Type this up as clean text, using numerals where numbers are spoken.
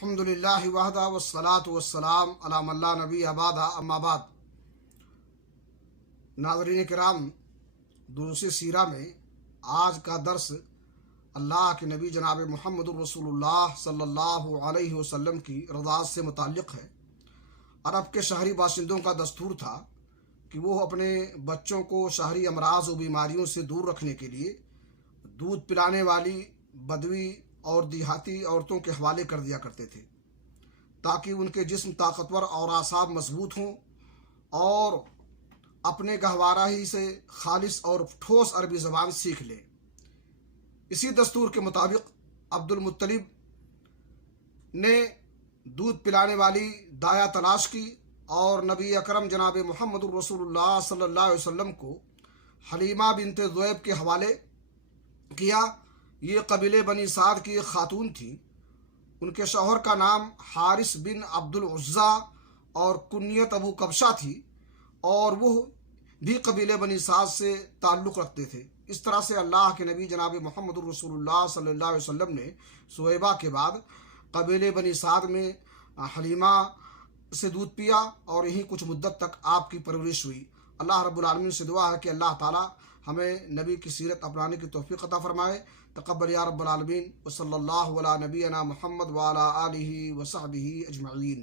الحمدللہ وحدہ والصلاة والسلام علی من لا نبی بعدہ اما بعد۔ ناظرین کرام، دروس سیرہ میں آج کا درس اللہ کے نبی جناب محمد الرسول اللہ صلی اللہ علیہ وسلم کی رضاعت سے متعلق ہے۔ عرب کے شہری باشندوں کا دستور تھا کہ وہ اپنے بچوں کو شہری امراض و بیماریوں سے دور رکھنے کے لیے دودھ پلانے والی بدوی اور دیہاتی عورتوں کے حوالے کر دیا کرتے تھے تاکہ ان کے جسم طاقتور اور اعصاب مضبوط ہوں اور اپنے گہوارہ ہی سے خالص اور ٹھوس عربی زبان سیکھ لیں۔ اسی دستور کے مطابق عبد المطلب نے دودھ پلانے والی دایا تلاش کی اور نبی اکرم جناب محمد الرسول اللہ صلی اللہ علیہ وسلم کو حلیمہ بنت ذؤیب کے حوالے کیا۔ یہ قبیلے بنی سعد کی ایک خاتون تھی۔ ان کے شوہر کا نام حارث بن عبد العزیٰ اور کنیت ابو کبشہ تھی، اور وہ بھی قبیلے بنی سعد سے تعلق رکھتے تھے۔ اس طرح سے اللہ کے نبی جناب محمد الرسول اللہ صلی اللہ علیہ وسلم نے ثویبہ کے بعد قبیلے بنی سعد میں حلیمہ سے دودھ پیا، اور یہیں کچھ مدت تک آپ کی پرورش ہوئی۔ اللہ رب العالمین سے دعا ہے کہ اللہ تعالی ہمیں نبی کی سیرت اپنانے کی توفیق عطا فرمائے۔ تقبل یا رب العالمین، وصلی اللہ علی نبینا محمد وعلی آلہ وصحبہ اجمعین۔